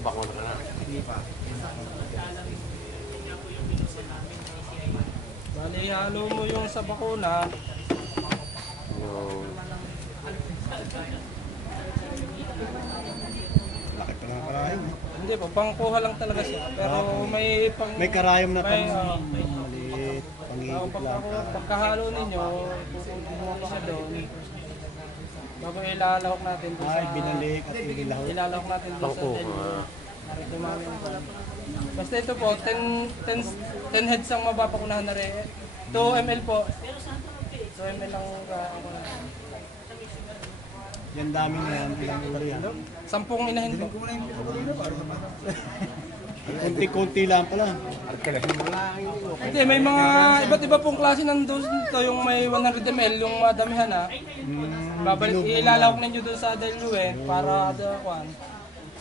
Bakuna ka na. Hindi pa. Bali, halo mo yung sa bakuna. Yung... Laki pa ng karayom. Hindi po, pangkuha lang talaga siya. Pero may pang... May karayom na may, pang maliit. Pangihip lang. Pagkahalo ninyo, kumuha pa siya doon. Bago ilalawak natin doon Ay, binalik at ililahok. ilalawak natin doon sa dumami ang pala. Basta ito po, 10 heads ang mapapakunahan na rin. 2 ml po. 2 ml lang ako na. Yan dami na yan. Ilang ulo yan. 10 inahin po. Kunti-kunti lang pala. Hindi, may mga iba't iba pong klase nandun dito. Yung may 100 ml, yung madamihan na. Ilalawak ninyo doon sa diluent para adakuan.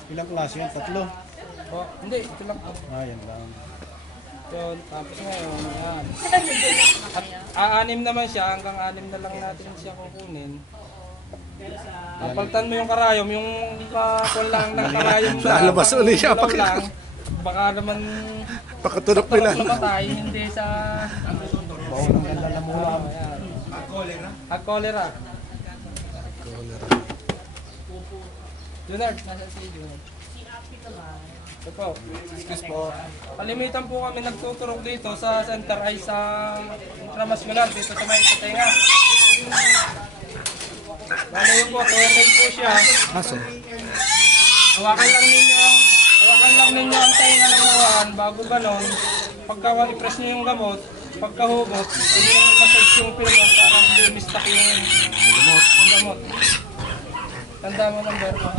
Ilang klase yan? 3? Oh, hindi, ito lang po. Yan lang. Yun, tapos ngayon, yan. At aanim naman siya, hanggang 6 na lang natin siya kukunin. Papaltan mo yung karayom, yung kakon lang ng karayom na lalabas ulit siya lang. Baka naman pakatulog nila. Mamatay, hindi sa Bawal ng ganda na mula. Ag cholera. Junard, nasa si Junard. Ito po. Excuse po. Kalimitan po kami nagtuturok dito sa center ay sa intramuscular dito sa may tenga. Bale yun po, 2 ml po siya. Aso? Hawakan lang ninyo ang tenga ng nawahan bago ganon. Pagka i-press nyo yung gamot, pagkahugot, hindi yung massage yung pilot para hindi mistak yung gamot. Tanda mo ng verba.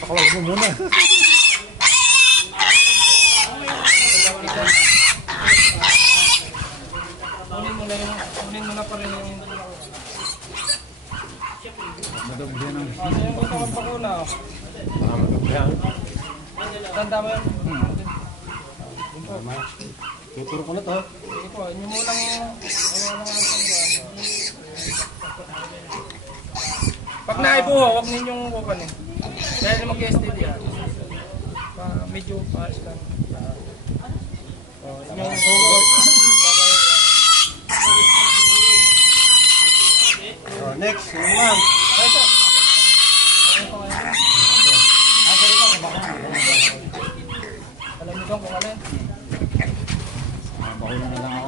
Pakawag mo muna. Kunin mo na pa rin yung Madagyan ng... ano yung gusto kong pakuna? Yan. Tanda mo yun? Tuturo ko na to. Sige po, inyo mo lang pag naibuho, huwag ninyong kukunin. Dahil mag-STD yan. Medyo paas lang. Yung hugot. Next, yung lang.